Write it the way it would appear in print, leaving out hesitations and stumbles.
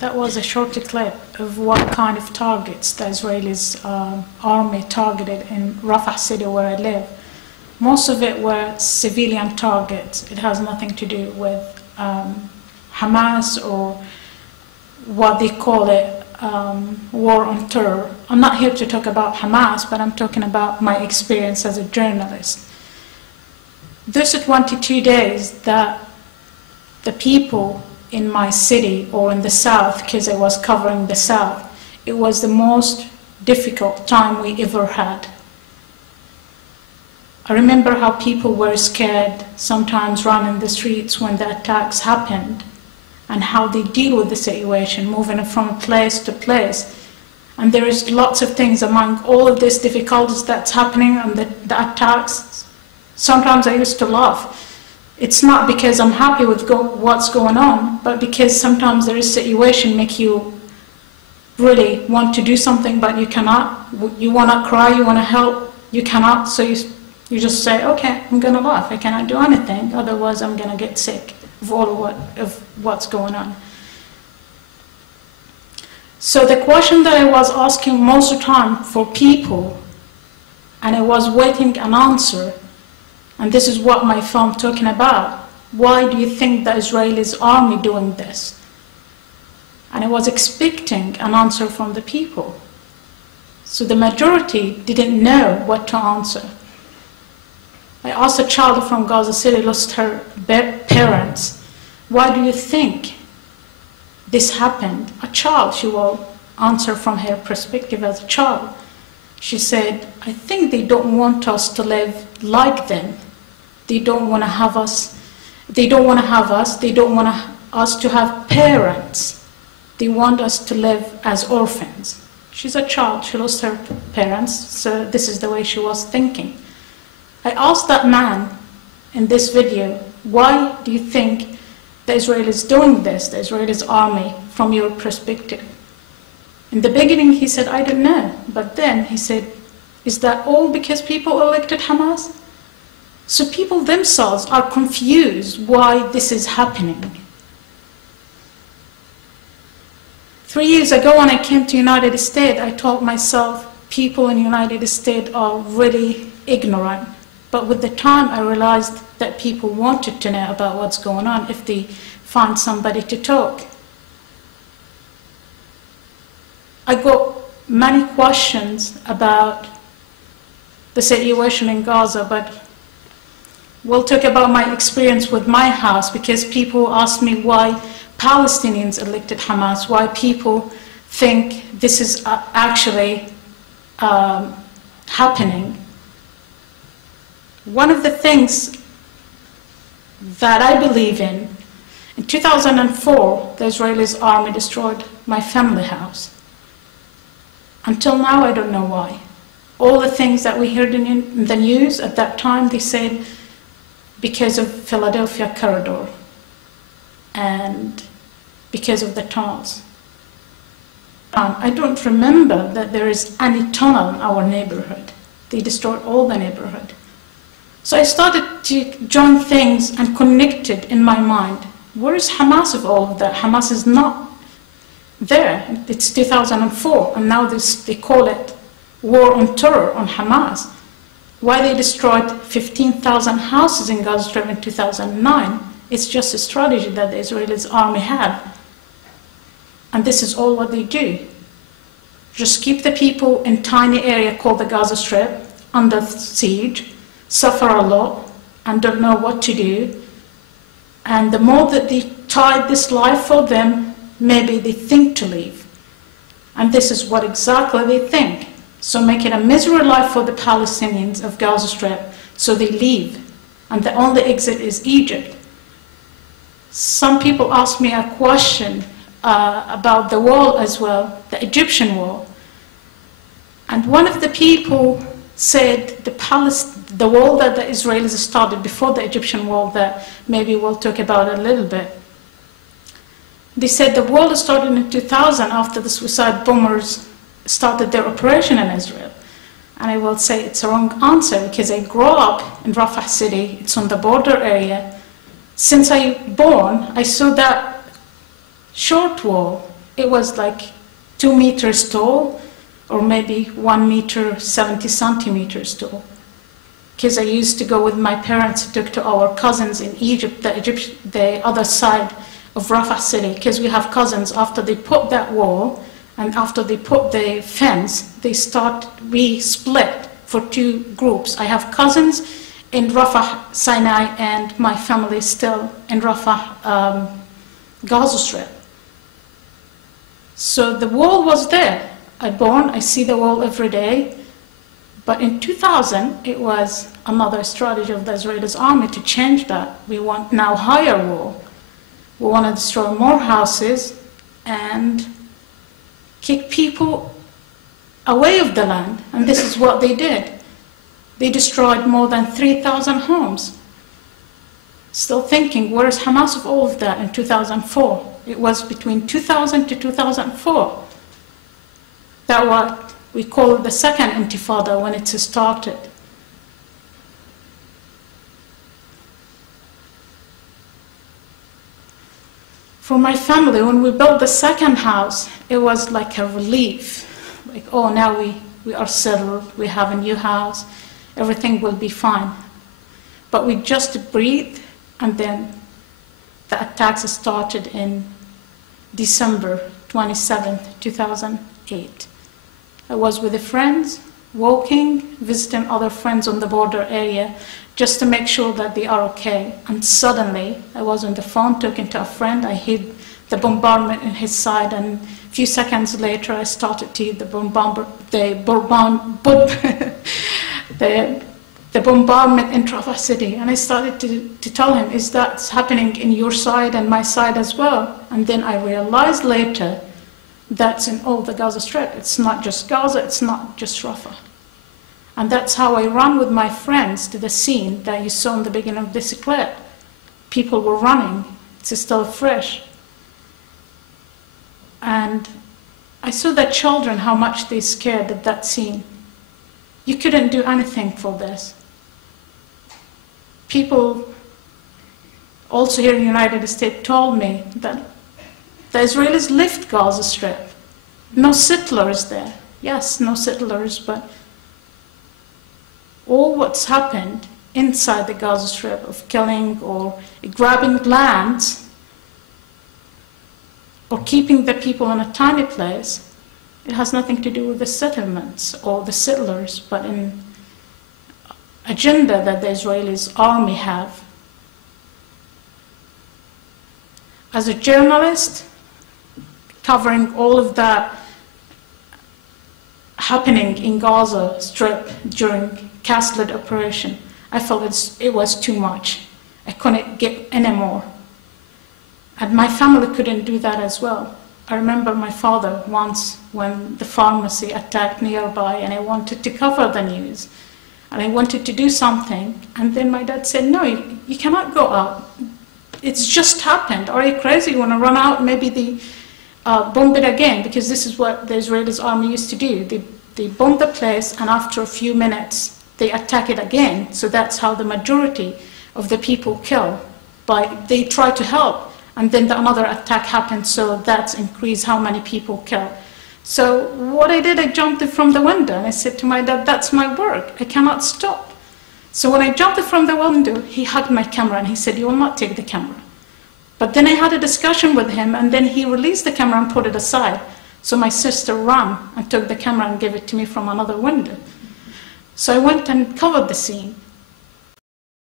That was a short clip of what kind of targets the Israelis' army targeted in Rafah city where I live. Most of it were civilian targets. It has nothing to do with Hamas or what they call it, war on terror. I'm not here to talk about Hamas, but I'm talking about my experience as a journalist. Those 22 days that the people in my city or in the south, because I was covering the south, it was the most difficult time we ever had. I remember how people were scared, sometimes running the streets when the attacks happened, and how they deal with the situation, moving from place to place. And there is lots of things among all of these difficulties that's happening and the attacks. Sometimes I used to laugh. It's not because I'm happy with what's going on, but because sometimes there is situation make you really want to do something, but you cannot. You want to cry, you want to help, you cannot. So you just say, okay, I'm going to laugh. I cannot do anything, otherwise I'm going to get sick of all of what's going on. So the question that I was asking most of the time for people, and I was waiting an answer, and this is what my film talking about. Why do you think the Israelis' army doing this? And I was expecting an answer from the people. So the majority didn't know what to answer. I asked a child from Gaza City, lost her parents. Why do you think this happened? A child, she will answer from her perspective as a child. She said, I think they don't want us to live like them. They don't want to have us. They don't want to have us. They don't want us to have parents. They want us to live as orphans. She's a child. She lost her parents, so this is the way she was thinking. I asked that man in this video, why do you think the Israelis doing this, the Israelis' army, from your perspective? In the beginning, he said, I don't know. But then he said, is that all because people elected Hamas? So people themselves are confused why this is happening. 3 years ago when I came to the United States, I told myself people in the United States are really ignorant. But with the time, I realized that people wanted to know about what's going on if they find somebody to talk. I got many questions about the situation in Gaza, but we'll talk about my experience with my house, because people ask me why Palestinians elected Hamas, why people think this is actually happening. One of the things that I believe in 2004, the Israelis' army destroyed my family house. Until now, I don't know why. All the things that we heard in the news at that time, they said because of Philadelphia corridor and because of the tunnels. I don't remember that there is any tunnel in our neighborhood. They destroyed all the neighborhood. So I started to join things and connect it in my mind. Where is Hamas of all of that? Hamas is not there. It's 2004, and now they call it war on terror on Hamas. Why they destroyed 15,000 houses in Gaza Strip in 2009, it's just a strategy that the Israeli army had. And this is all what they do. Just keep the people in tiny area called the Gaza Strip under siege, suffer a lot, and don't know what to do. And the more that they tie this life for them, maybe they think to leave. And this is what exactly they think. So make it a miserable life for the Palestinians of Gaza Strip, so they leave. And the only exit is Egypt. Some people ask me a question about the wall as well, the Egyptian wall. And one of the people said the wall that the Israelis started before the Egyptian wall, that maybe we'll talk about a little bit. They said the wall started in 2000 after the suicide bombers started their operation in Israel. And I will say it's a wrong answer, because I grew up in Rafah city, it's on the border area. Since I born, I saw that short wall It was like 2 meters tall, or maybe 1 meter 70 centimeters tall. Because I used to go with my parents to our cousins in Egypt, the other side of Rafah city, because we have cousins. After they put that wall and after they put the fence, we split for 2 groups. I have cousins in Rafah, Sinai, and my family still in Rafah, Gaza Strip. So the wall was there. I see the wall every day. But in 2000, it was another strategy of the Israeli army to change that. We want now higher wall. We want to destroy more houses and kick people away of the land. And this is what they did. They destroyed more than 3,000 homes. Still thinking, where is Hamas of all of that in 2004? It was between 2000 to 2004. That what we call the second intifada when it started. For my family, when we built the second house, it was like a relief. Like, oh, now we are settled, we have a new house, everything will be fine. But we just breathed, and then the attacks started in December 27th, 2008. I was with friends, walking, visiting other friends on the border area, just to make sure that they are okay. And suddenly, I was on the phone talking to a friend. I heard the bombardment in his side, and a few seconds later, I started to hear the bombardment in Rafah city. And I started to tell him, is that happening in your side and my side as well? And then I realized later that's in all the Gaza Strip. It's not just Gaza, it's not just Rafah. And that's how I ran with my friends to the scene that you saw in the beginning of this clip. People were running. It's still fresh. And I saw the children, how much they scared at that scene. You couldn't do anything for this. People also here in the United States told me that the Israelis left Gaza Strip. No settlers there. Yes, no settlers, but all what's happened inside the Gaza Strip of killing or grabbing lands or keeping the people in a tiny place, it has nothing to do with the settlements or the settlers, but an agenda that the Israelis army have. As a journalist, covering all of that happening in Gaza Strip during Cast-led operation, I felt it was too much. I couldn't get any more. And my family couldn't do that as well. I remember my father once when the pharmacy attacked nearby and I wanted to cover the news. And I wanted to do something. And then my dad said, no, you cannot go out. It's just happened. Are you crazy? You want to run out? Maybe they bomb it again, because this is what the Israeli army used to do. They bomb the place, and after a few minutes, they attack it again. So that's how the majority of the people kill. They try to help, and then another attack happens, so that's increased how many people kill. So what I did, I jumped from the window, and I said to my dad, that's my work. I cannot stop. So when I jumped from the window, he hugged my camera, and he said, you will not take the camera. But then I had a discussion with him, and then he released the camera and put it aside. So my sister ran and took the camera and gave it to me from another window. So I went and covered the scene.